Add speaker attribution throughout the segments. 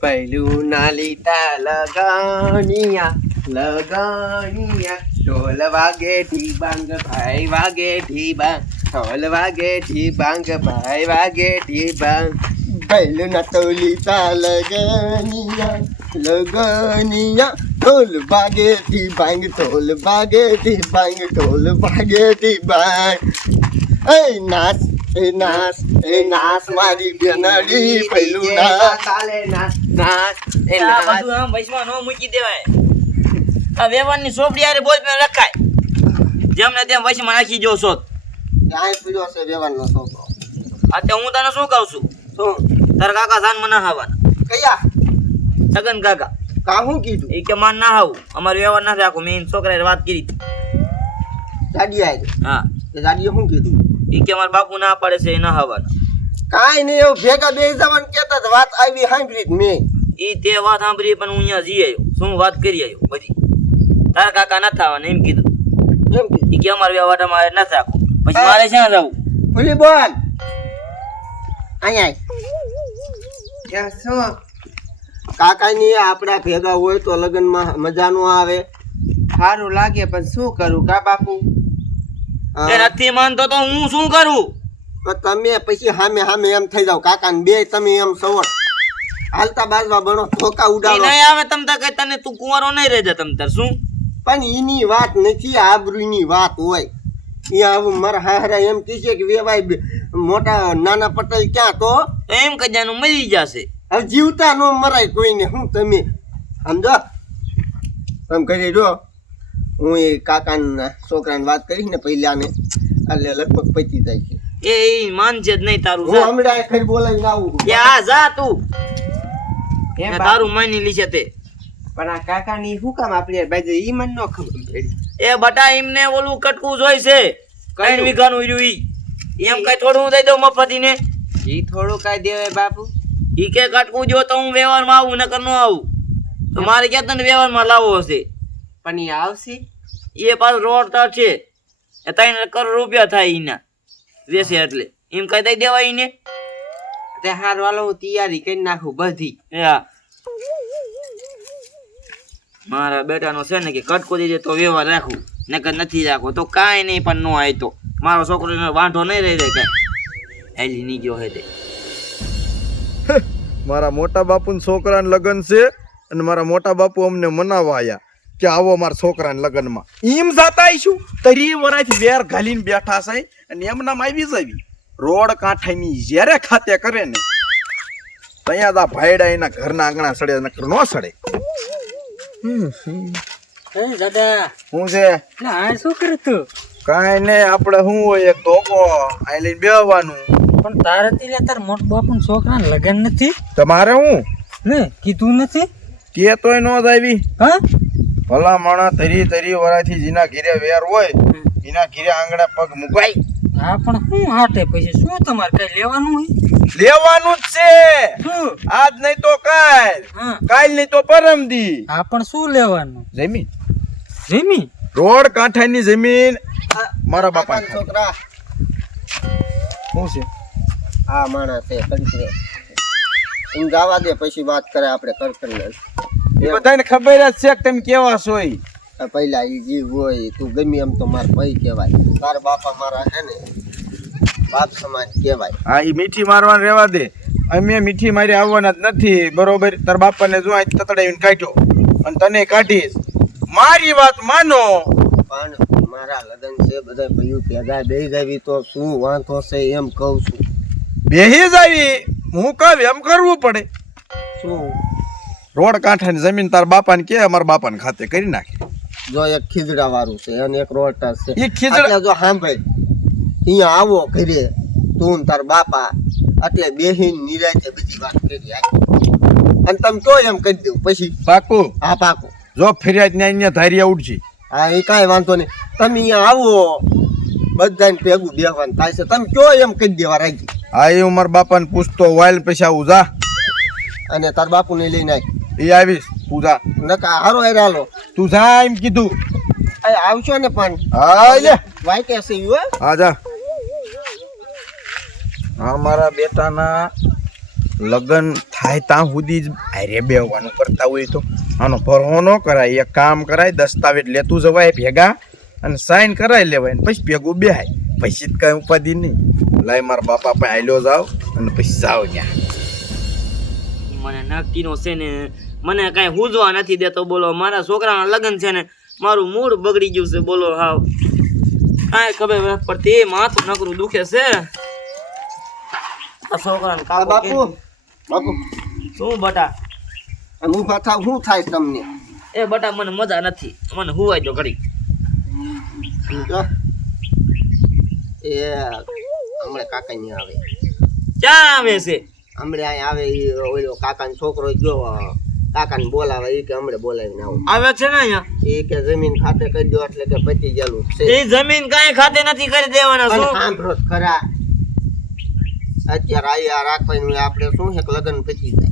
Speaker 1: પહેલું ના લીધા લગાણિયા લગાણિયા ઢોલ વાગે ઢીબાંગ ભાઈ વાગે ઢીબાંગ ઢોલ વાગે ઢીબાંગ ભાઈ વાગે ઢીબાંગ પહેલું ના તો લીધા લગાનિયા લગાનિયા ઢોલ વાગે ઢીબાંગ ઢોલ વાગે ઢીબાંગ ઢોલ વાગે ઢીબાંગ એ નાસ એ નાસ એ નાસ મારી બેનડી પહેલું નાસ. ચાલે નાસ. નાસ. એ નાસ.
Speaker 2: બધું આમ વચમાં નો મૂકી દેવાય. આ વ્યવહારની સોપડી આરે બોજ મેં રખાય જેમને તેમ વચમાં નાખી જો શોધ.
Speaker 1: કાંઈ પીડ્યો છે વ્યવહારનો છોકરો
Speaker 2: આ તે હું તને શું કહું છું?
Speaker 1: શું?
Speaker 2: તાર કાકા જાન મને હાવાના.
Speaker 1: કયા?
Speaker 2: સગન કાકા.
Speaker 1: કા શું કીધું?
Speaker 2: એ કે માન ના હાવું. અમારે વ્યવહાર ના રાખો મેં છોકરાએ વાત કરી
Speaker 1: ગાડી આવી
Speaker 2: હા.
Speaker 1: તે જાડીએ શું કીધું?
Speaker 2: એ કે મારા બાપુ ના પાડે છે એ ના હાવાના.
Speaker 1: કાંઈ નહીં એવું ભેગા બે જવાનું કહેતા હતા, વાત આવી સાંભળી જ મેં.
Speaker 2: ઈ તે વાત સાંભળી પણ હું અહીંયા જઈ આવ્યો. શું વાત કરી આવ્યો? બધી. તારા કાકા ના થવાના એમ કીધું.
Speaker 1: એમ કીધું.
Speaker 2: કે અમારે વ્યવહાર મારે ના રાખો પછી મારે ક્યાં જવું?
Speaker 1: ભૂલી બોલ. અહીંયા. શું? કાકાની આપણા ભેગા હોય તો લગ્નમાં મજા નો આવે.
Speaker 3: સારું લાગે પણ શું કરું કા બાપુ.
Speaker 2: નથી માનતો તો હું શું કરું?
Speaker 1: તો તમે પછી હામે હામે એમ થઈ જાવ કાકા ને બે તમે એમ સવર. હાલતા બાજવા બનો ધોકા ઉડાડો.
Speaker 2: નહીં આવે તમ તાર કઈ તને તું કુંવારો નહીં રહેજે તમ તાર શું?
Speaker 1: પણ એની વાત નથી આબરૂની વાત હોય. એ આવું મારા હારા એમ કહેશે કે વેવાય મોટા નાના પટેલ ક્યાં તો?
Speaker 2: એમ કજાનું મરી જશે.
Speaker 1: હવે જીવતા નો મરાય કોઈને હું તમે? સમજો તમે કરી જો. હું એ કાકાના છોકરાને વાત કરીશ ને પહેલાને. એટલે લગભગ પતી જાય છે.
Speaker 2: એ માનજે જ નહીં તારું
Speaker 1: હું. હમણાં ખરી બોલાવીને આવું
Speaker 2: એ આ જા તું.
Speaker 3: એ
Speaker 2: તારું માની લીશે તે
Speaker 3: પણ આ કાકાની શું કામ આપણી બાજુ ઈ મન નો ખબર પડી.
Speaker 2: એ બટા એમને ઓલું કટકું જોઈ છે. કઈ વીઘાનું રહ્યું ઈ. એમ કઈ થોડું હું દઈ દઉં મફતીને.
Speaker 3: ઈ થોડું કઈ દેવે બાપુ.
Speaker 2: ઈ કે કટકું જો તો હું વ્યવહારમાં આવું નકર નો આવું. તો મારે ક્યાં તને વ્યવહારમાં લાવવો હશે?
Speaker 3: પણ ઈ આવશે?
Speaker 2: એ પાછું રોડ તળ છે. એ ત્રણ કરોડ રૂપિયા થાય ઈના. વેસે એટલે. એમ કહી દઈ દેવાય ને
Speaker 3: તે હાર વાલો હું તૈયારી કરી નાખું બધી.
Speaker 2: હા. મારા બેટાનો છે ને કે કટકો દીધે તો વ્યવહાર રાખું. નકર નથી રાખો તો કાંઈ નહીં પણ નો આય તો. મારો છોકરો વાંધો વાંઢો નહીં રહી જાય કાંઈ. હેલી નહીં ગયો હે તે.
Speaker 4: મારા મોટા બાપુના છોકરાના લગ્ન છે અને મારા મોટા બાપુ અમને મનાવવા આયા. કે આવો મારા છોકરાને લગ્નમાં. એમ જાતા આવીશું તરી વરાથી વેર ઘાલીને બેઠા છે અને એમનામ આવી જવી. રોડ કાંઠાની જ્યારે ખાતે કરે ને ત્યાં તા ભાઈડા એના ઘરના આંગણા સડે નકર નો સડે.
Speaker 5: દાદા.
Speaker 4: શું છે?
Speaker 5: આ શું કરું તું?
Speaker 4: કાંઈ નહીં આપણે શું હોય એક ધોકો આ લઈને બેહવાનું.
Speaker 5: પણ તારે તીલે તાર મોટ બાપુ છોકરા લગન નથી?
Speaker 4: તમારે હું?
Speaker 5: ને કીધું નથી?
Speaker 4: કે તોય નો જ આવી.
Speaker 5: હા?
Speaker 4: ભલા માણા તરી તરી વરાથી જેના ઘીરે વેર હોય એના ઘીરે આંગણા પગ મુકાય.
Speaker 5: હા પણ શું હાટે પછી? શું તમારે કઈ લેવાનું હોય?
Speaker 4: લેવાનું જ છે.
Speaker 5: શું?
Speaker 4: આજ નહીં તો કાલ.
Speaker 5: હા.
Speaker 4: કાલ નહીં તો પરમદી
Speaker 5: હા પણ શું લેવાનું?
Speaker 4: જમીન.
Speaker 5: જમીન?
Speaker 4: રોડ કાંઠાની જમીન મારા બાપા
Speaker 1: છોકરા.
Speaker 4: શું છે?
Speaker 1: આ માણસ છે એમ જવા દે પછી વાત કરે આપણે કરકરને.
Speaker 4: એ બધાને ખબર જ છે કે તમે કેવા છો એ
Speaker 1: પહેલા એ જીવ હોય તું ગમે એમ તો મારા ભાઈ કહેવાય. તારા બાપા મારા છે ને બાપ સમાજ કહેવાય.
Speaker 4: હા એ મીઠી મારવાનું રહેવા દે. અમે મીઠી મારી આવવાના જ નથી બરોબર? તાર બાપાને જો આજ તતડાવીને કાઢ્યો. અને તને કાઢીશ. મારી વાત માનો.
Speaker 1: પણ મારા લગ્ન છે બધા ભાઈઓ ભેગા બેહી જાવી તો શું વાંધો છે એમ કહું છું.
Speaker 4: બેહી જ આવી હું કહું એમ કરવું પડે.
Speaker 1: શું?
Speaker 4: રોડ કાંઠાની જમીન તાર બાપાને કે અમારા બાપાને ખાતે કરી નાખે.
Speaker 1: જો એક ખીજડા વાળું છે અને એક રોટર છે.
Speaker 4: એ ખીજડા-
Speaker 1: જો સાંભળ અહીંયા આવો ઘરે તું તાર બાપા એટલે બેહીન નિરાયતે બધી વાત કરી. અને તમે તો એમ કરી દઉં પછી?
Speaker 4: પાકું?
Speaker 1: હા પાકું.
Speaker 4: જો ફરિયાદ ને અહીંયા ધારિયા ઉઠજે
Speaker 1: હા એ કાંઈ વાંધો નહીં. તમે અહીંયા આવો બધાને ભેગું બેહવાનું થાય છે. તમે કયો એમ કહી દેવા રાખી
Speaker 4: હા એ હું મારા બાપાને પૂછતો વાયલ પછી આવું જા.
Speaker 1: અને તાર બાપુને લઈને આય.
Speaker 4: એ આવીશ. પૂજા
Speaker 1: નકા હારો હેર હાલો.
Speaker 4: તું જા એમ કીધું.
Speaker 1: આવશો ને પણ.
Speaker 4: હા લે
Speaker 1: વાઈટ હશે યુ હા.
Speaker 4: જા. હા મારા બેટાના લગ્ન થાય ત્યાં સુધી જ અરે બેહવાનું કરતા હોય તો. આનો ભરવો ન કરાય. એક કામ કરાય દસ્તાવેજ લેતું જવાય ભેગા અને સાઈન કરાવી લેવાય પછી ભેગું બેહાય. પછી જ કાંઈ ઉપાધિ નહીં. લાય મારા બાપા પાસે આલ્યો જાવ અને પછી જાવ ત્યાં.
Speaker 2: ઈ મને નક્કીનો છે ને મને કાંઈ હૂજવા નથી દેતો બોલો મારા છોકરાના લગ્ન છે ને મારું મૂડ બગડી ગયું છે બોલો હાવ. કાંઈ ખબર પડતી માથું નકરું દુખે છે. છોકરાને
Speaker 1: બાપુ બાપુ.
Speaker 2: શું બટા?
Speaker 1: હું પાછા શું થાય તમને?
Speaker 2: એ બટા મને મજા નથી. મને હુવાય જો ઘડી
Speaker 1: એ હમણાં કાકા ની આવે.
Speaker 2: ક્યાં આવે છે?
Speaker 1: હમણે અહીં આવે ઓલો કાકા છોકરો ગયો કાકાને બોલાવે એ કે હમણે બોલાવીને આવું.
Speaker 2: આવે છે ને અહીંયા?
Speaker 1: એ કે જમીન ખાતે કરી દો એટલે કે પતી ગયેલું
Speaker 2: એ જમીન કાંઈ ખાતે નથી કરી દેવાના શું?
Speaker 1: સાંભળો ખરા. અત્યારે આયા રાખવાનું આપણે શું છે કે લગ્ન પતી જાય.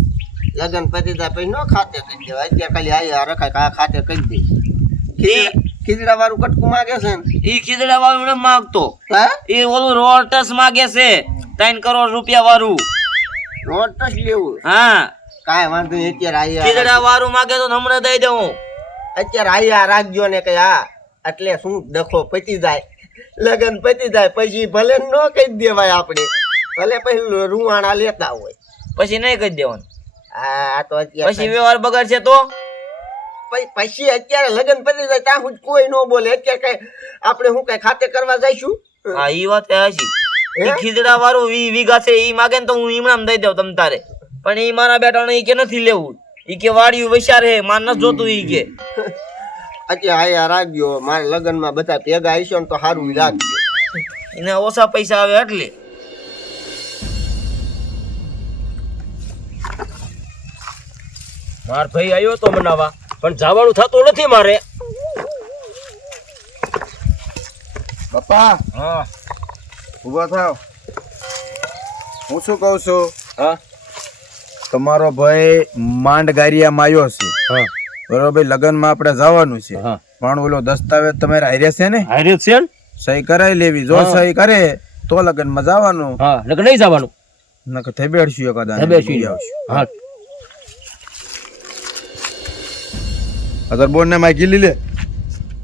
Speaker 1: લગ્ન પતી જાય પછી ન ખાતે કરી દેવાય. અત્યારે ખાલી આયા રખાય કા આ ખાતે કરી દે. ખીચડા- વાળું કટકું માગે છે ને?
Speaker 2: એ ખીચડા વાળું નથી માગતો. એ ઓલું રોટસ માગે છે. ત્રણ કરોડ રૂપિયા વાળું.
Speaker 1: રોડ ટસ લેવું?
Speaker 2: હા.
Speaker 1: કાંઈ વાંધો નહીં અત્યારે આયા
Speaker 2: ખીચડા વારું માગે તો હમણાં દઈ દઉં.
Speaker 1: અત્યારે આયા રાખજો ને કે હા એટલે શું ડખો પતી જાય. લગન પતી જાય પછી ભલે ન કહી દેવાય આપણે. ભલે પછી રૂવાણા લેતા હોય.
Speaker 2: પછી નહીં કહી દેવાનું.
Speaker 1: આ આ તો અત્યારે
Speaker 2: પછી વ્યવહાર બગડશે તો?
Speaker 1: પછી પછી અત્યારે લગન પતી જાય ત્યાં સુધી કોઈ ન બોલે. અત્યારે કઈ આપણે હું કઈ ખાતે કરવા જઈશું?
Speaker 2: હા એ વાત એ હશે
Speaker 1: હે?
Speaker 2: ઈ ખીચડા વાળું વીઘા છે એ માગે ને તો હું ઈમણામ દઈ દઉં તમ તારે. પણ એ મારા બેટાને એ કે નથી લેવું. એ કે વાડિયું વૈશાર હે માર નથી જોતું ઈ કે.
Speaker 1: અત્યારે આયા રાગ્યો મારા લગ્નમાં બધા ભેગા આવીશો ને તો સારું લાગશે
Speaker 2: એને ઓછા પૈસા આવે એટલે.
Speaker 6: માર ભાઈ આવ્યો તો મનાવા પણ જવાનું થતું નથી મારે.
Speaker 4: બાપા
Speaker 6: હા.
Speaker 4: ઊભા થાવ. હું શું કહું છું?
Speaker 6: હા?
Speaker 4: તમારો ભાઈ માંડ ગારિયામાં આવ્યો છે બરોબર લગ્નમાં આપણે જવાનું છે. પણ ઓલો દસ્તાવેજ તમારે હારે છે ને?
Speaker 6: હારે છે
Speaker 4: સહી કરાવી લેવી. જો સહી કરે તો લગ્નમાં જવાનું.
Speaker 6: હા નકર નહીં જવાનું.
Speaker 4: નકર થેબેડશું એકાદા
Speaker 6: બેસી હા.
Speaker 4: અગર બોન ને માગી લી. લે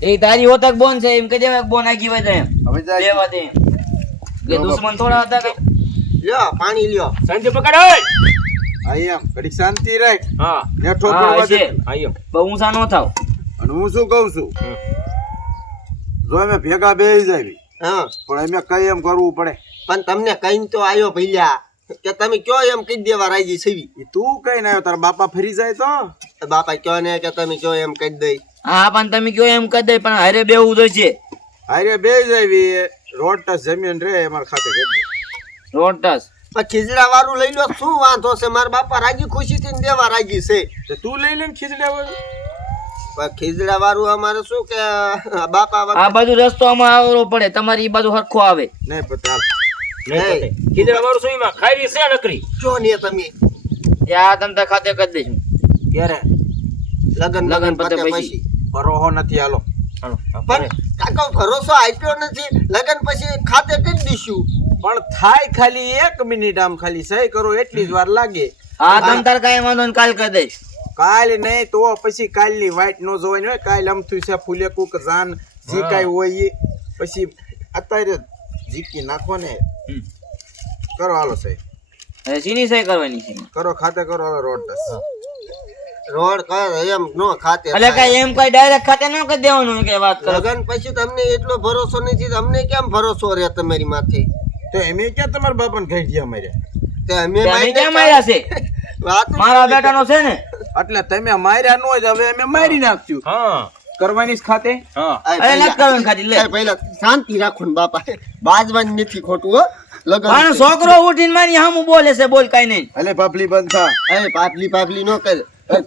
Speaker 2: એ તારી ઓતક બોન છે એમ કહી દેવાય બોન આગી હોય તો એમ
Speaker 4: હવે જાય.
Speaker 2: લેવા દે કે દુશ્મન થોડા હતા કે
Speaker 1: લ્યો પાણી લ્યો.
Speaker 6: સંજે પકડ ઓય!
Speaker 4: આઈ કડી શાંતિ રાખ.
Speaker 6: હા.
Speaker 4: નેઠો પડવા દે.
Speaker 6: આયમ
Speaker 2: બહુ ઊંચા નો થાવ.
Speaker 4: અને હું શું કહું છું? જો અમે ભેગા બે જાવી.
Speaker 1: હા.
Speaker 4: પણ અમે કઈ એમ કરવું પડે.
Speaker 1: પણ તમને કઈ તો આયો ભઈલા. કે તમે કયો એમ કહી દેવા રાજી છવી?
Speaker 4: તું કઈ ના આવ્યો તારા બાપા ફરી જાય તો?
Speaker 1: બાપા કયો ને કે તમે કયો એમ કહી દઈ.
Speaker 2: હા પણ તમે કયો એમ કહી દે પણ હારે બેવું તો છે.
Speaker 4: હારે બે જાવી રોડ ટસ જમીન રે અમાર ખાતે. રોડ દે
Speaker 1: ખીચડા વાળું લઈ લો શું વાંધો છે? મારા બાપા રાજી ખુશીથી ને દેવા રાજી છે.
Speaker 4: તો તું લઈ લે ને ખીચડા વાળું
Speaker 1: પણ ખીચડા વાળું અમારે શું કે બાપા
Speaker 2: આ બાજુ રસ્તો આમાં આવરો પડે તમારી ઈ બાજુ હરખો આવે.
Speaker 4: નહીં પતા
Speaker 6: નહીં ખીજડા વાળું શું એમાં? ખાઈ છે નકરી?
Speaker 1: જો ને તમે.
Speaker 2: એ આ તમ તાર ખાતે કરી દઈશું.
Speaker 4: ક્યારે
Speaker 1: લગન
Speaker 2: લગન પતે પછી.
Speaker 4: પરોહો નથી હાલો.
Speaker 1: પણ કાકા ભરોસો આપ્યો નથી. લગન પછી ખાતે કરી દઈશું.
Speaker 4: પણ થાય ખાલી એક મિનિટ આમ ખાલી સહી કરો એટલી જ વાર લાગે.
Speaker 2: હા તમ તાર કાંઈ વાંધો નહીં કાલ કરી દઈશ.
Speaker 4: કાલ નહીં તો પછી કાલની વાઈટ નો જોવાની હોય કાલ થયું છે ફૂલે કુક જાન જે કાંઈ હોય એ પછી અત્યારે જીકી નાખો ને.
Speaker 2: હમ.
Speaker 4: કરો હાલો સહી.
Speaker 2: સીની સહી કરવાની છે?
Speaker 4: કરો ખાતે કરો રોડ દસ.
Speaker 1: રોડ કર એમ નો ખાતે
Speaker 2: એટલે કઈ એમ કઈ ડાયરેક્ટ ખાતે ન કરી દેવાનું કે વાત કરો.
Speaker 1: લગન પછી તમને એટલો ભરોસો નથી તો અમને કેમ ભરોસો રહે તમારી માથે?
Speaker 4: તો એમે ક્યાં તમારા બાપાને ખાઈ ગયા માર્યા?
Speaker 1: તો
Speaker 2: એમે
Speaker 1: મારી
Speaker 2: ક્યાં માર્યા છે? મારા બેટાનો છે ને.
Speaker 4: એટલે તમે માર્યા નો જ હવે અમે મારી નાખ્યું
Speaker 6: હા.
Speaker 4: કરવાની જ ખાતે?
Speaker 2: અરે નથી કરવાનું ખાતી લે.
Speaker 1: પહેલા શાંતિ રાખો ને બાપા. બાજવાનું નથી ખોટું હો. લગન
Speaker 2: છોકરો ઉઠીને મારી હામું બોલે છે બોલ કઈ નહીં.
Speaker 4: અલે પાપલી બંધ થા.
Speaker 1: એ પાપલી પાપલી નો કર.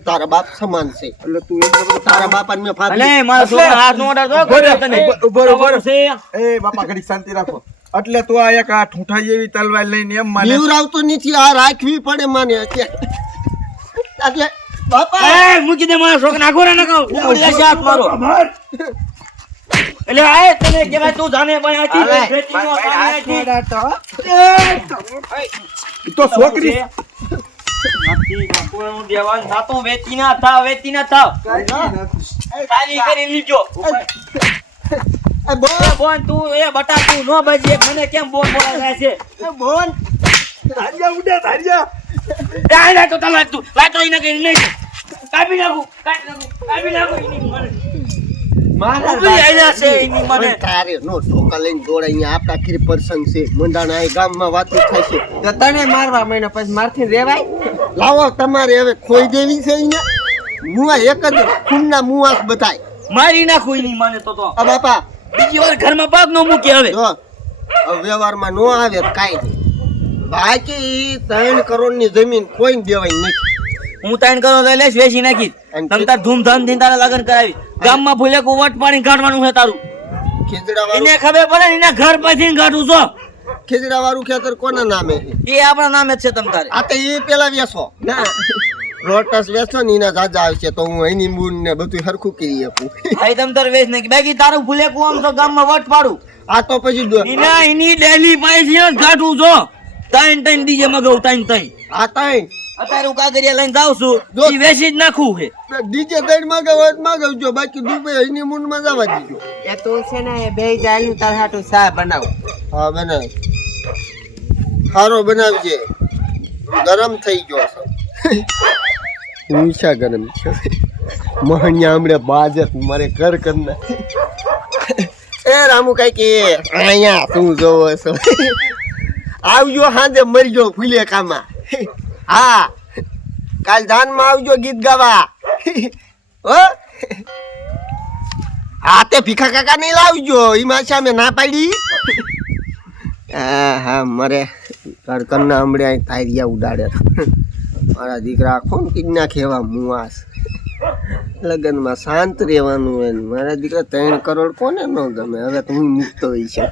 Speaker 1: તારા બાપ સમાન છે.
Speaker 4: એટલે તું એ
Speaker 1: તારા બાપા ને મેં
Speaker 2: અલે મારા છોકરા હાથ નો અડાડતો
Speaker 4: ઊભો
Speaker 2: તને
Speaker 4: ઊભો ઊભો
Speaker 6: છે.
Speaker 4: એ બાપા ઘડી શાંતિ રાખો. એટલે તો આ એક આ ઠૂઠા જેવી તલવાર લઈને એમ માને.
Speaker 1: બીવરાવતો નથી આ રાખવી પડે મને એટલે બાપા!
Speaker 2: એ મૂકી દે મારા શોખ નાખો ન કહું. ઉડી જશે હાથ મારો. એટલે આ તને કહેવાય તું જાને ભાઈ આ ચીજ
Speaker 1: હવે,
Speaker 2: ભેટીનો આ
Speaker 4: તો. છોકરી.
Speaker 2: નથી કોણ દેવાન થાતું વેતી ના થા વેતી ના થા ખાલી કરી લીજો. બોન તું એ બટા તું નો બજી. મને કેમ બોન છે?
Speaker 1: એ
Speaker 4: ધારિયા ઉડે ધારિયા.
Speaker 2: એ આ તો તલાક તું. લાતો ઈને કઈ નહીં કાપી નાખું કાપી નાખું કાપી નાખું ઈની મને.
Speaker 3: મારા
Speaker 2: છે એની મને.
Speaker 1: તારે નો ઠોકા લઈને દોડાય અહીંયા ખીર પ્રસંગ છે. મંડાણા એ ગામમાં વાતો થાય છે.
Speaker 3: તો તને મારવા મહિના પછી મારથી રેવાય?
Speaker 1: લાવો તમારે હવે ખોઈ દેવી છે અહીંયા. મુવા એક જ ખૂનના મુવાસ બતાય
Speaker 2: મારી નાખું ઈની મને તો તો.
Speaker 1: બાપા
Speaker 2: બીજી વાર ઘરમાં પગ નો મૂકી હવે.
Speaker 1: વ્યવહારમાં નો આવે કાઈ નહીં. બાકી ત્રણ કરોડની જમીન કોઈ દેવાય નહીં
Speaker 2: હું ત્રણ કરોડ લઈશ વેચી
Speaker 1: નાખી
Speaker 2: તમ તાર ધૂમધામથી તારા લગ્ન કરાવી ગામમાં ભૂલે કો વટ પાણી કાઢવાનું છે તારું. એને ખબર પડે ને એના ઘર પછી કાઢું છો
Speaker 1: ખીજડા વાળું ખેતર કોના નામે
Speaker 2: એ આપણા નામે જ છે તમ તારે.
Speaker 1: આ તો એ પેલા વેસો ના. રોટસ વેસો ને એના જાજા આવશે તો હું એની મૂળ ને બધું હરખું કરી આપું.
Speaker 2: ભાઈ તમ તારે વેચ નાખી બાકી તારું ભૂલે કો આમ તો ગામમાં વટ પાડું.
Speaker 1: આ તો પછી દો-
Speaker 2: એના એની ડેલી પાછી જ કાઢું છો તાઈન તાઈન દીજે મગવ તાઈન તાઈન
Speaker 1: આ તાઈ
Speaker 2: અત્યારે હું કાગરિયા લઈને જાઉં છું. ઈ વેચી જ નાખું હે
Speaker 1: ડીજે દઈ માગવ જો બાકી દુબઈ એની મૂળમાં જવા દીજો.
Speaker 3: એ તો છે ને એ બે જાયલું તાર હાટું સા બનાવ.
Speaker 1: હા બનાવ. સારો બનાવજે. ગરમ થઈ ગયો છે. ઊંચા ગરમ છે. મહણિયા હમણે બાજત મારે ઘર કરના. એ રામુ કઈ કે અહીંયા તું જોવો છો. આવજો હાંજે મરજો ફૂલે કામાં હા, કાલ ધાનમાં આવજો ગીત ગાવા. હો? હા, તે ભીખા કાકા નહીં લાવજો એમાં સામે ના પાડી. હા હા, મારે કડકરના હમણાં તારિયા ઉડાડે મારા દીકરા કોણ કિજના કહેવા મુવાસ. લગ્નમાં શાંત રહેવાનું હોય મારા દીકરા ત્રણ કરોડ કોને ન ગમે? હવે તો હું મુક્ત હોય છે.